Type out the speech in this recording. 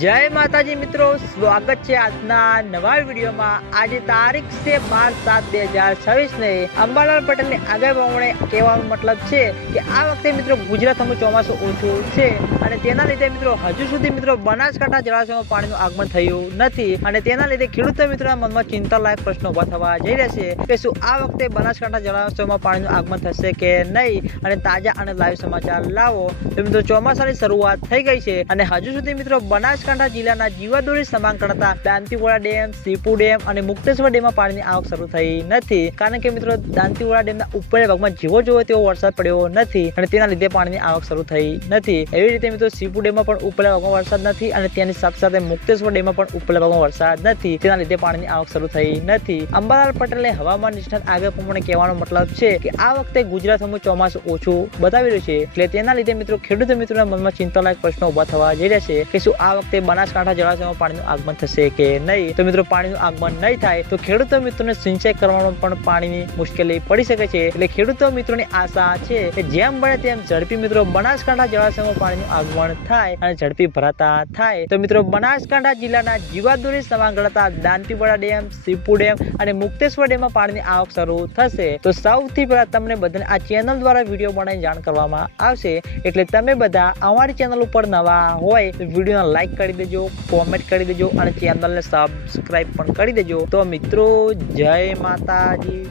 જય માતાજી મિત્રો, સ્વાગત છે આજના નવા વિડીયોમાં। આજે તારીખ છે 12/7/2026 ને અંબાલાલ પટેલની આગાહી પ્રમાણે કહેવાનો મતલબ છે કે આ વખતે મિત્રો ગુજરાતમાં ચોમાસું ઓછું છે અને તેના લીધે મિત્રો હજુ સુધી મિત્રો બનાસકાંઠા જળાશયમાં પાણીનું આગમન થયું નથી અને તેના લીધે ખેડૂતો મિત્રોના મનમાં ચિંતાલાયક પ્રશ્નો ઉભા થવા જઈ રહ્યા છે કે શું આ વખતે બનાસકાંઠા જળાશયમાં પાણીનું આગમન થશે કે નહીં। અને તાજા અને લાઈવ સમાચાર લાવો તો મિત્રો ચોમાસાની શરૂઆત થઈ ગઈ છે અને હજુ સુધી મિત્રો બનાસકાંઠા જિલ્લાના જીવાદોરી સમાન કરતા દાંતીવાડા ડેમ, સીપુ ડેમ અને મુક્તેશ્વર ડેમમાં પાણીની આવક શરૂ થઈ નથી, કારણ કે મિત્રો દાંતીવાડા ડેમના ઉપરના ભાગમાં જેવો જોવો તેવો વરસાદ પડ્યો નથી અને તેના લીધે પાણીની આવક શરૂ થઈ નથી। એવી રીતે મિત્રો સીપુ ડેમમાં પણ ઉપરના ભાગમાં વરસાદ નથી અને તેની સાથે સાથે મુક્તેશ્વર ડેમમાં પણ ઉપરના ભાગમાં વરસાદ નથી, તેના લીધે પાણીની આવક શરૂ થઈ નથી। અંબાલાલ પટેલે હવામાન નિષ્ણાત આગાહી પ્રમાણે કહેવાનો મતલબ છે કે આ વખતે ગુજરાતમાં ચોમાસું ઓછું બતાવી રહ્યું છે, એટલે તેના લીધે મિત્રો ખેડૂત મિત્રોના મનમાં ચિંતાલાયક પ્રશ્નો ઉભા થવા જઈ રહ્યા છે કે શું આ વખતે બનાસકાંઠા જળાશયમાં પાણીનું આગમન થશે કે નહીં। તો મિત્રો પાણીનું આગમન નહીં થાય તો ખેડૂતો મિત્રોને સિંચાઈ કરવામાં પણ પાણીની મુશ્કેલી પડી શકે છે, એટલે ખેડૂતો મિત્રોની આશા છે કે જેમ બને તેમ ઝડપી મિત્રો બનાસકાંઠા જળાશયમાં પાણીનું આગમન થાય અને ઝડપી ભરાતા થાય। તો મિત્રો બનાસકાંઠા જિલ્લાના જીવાદોરી સમાન ગણાતા દાંતીવાડા ડેમ, સીપુ ડેમ અને મુક્તેશ્વર ડેમમાં પાણીની આવક શરૂ થશે। તો સૌથી પહેલા તમને બધાને આ ચેનલ દ્વારા વિડીયો બનાવીને જાણ કરવામાં આવશે, એટલે તમે બધા અમારી ચેનલ ઉપર નવા હોય તો વિડીયોને લાઈક કરી દેજો, કોમેન્ટ કરી દેજો અને ચેનલને સબસ્ક્રાઇબ પણ કરી દેજો। તો મિત્રો જય માતાજી।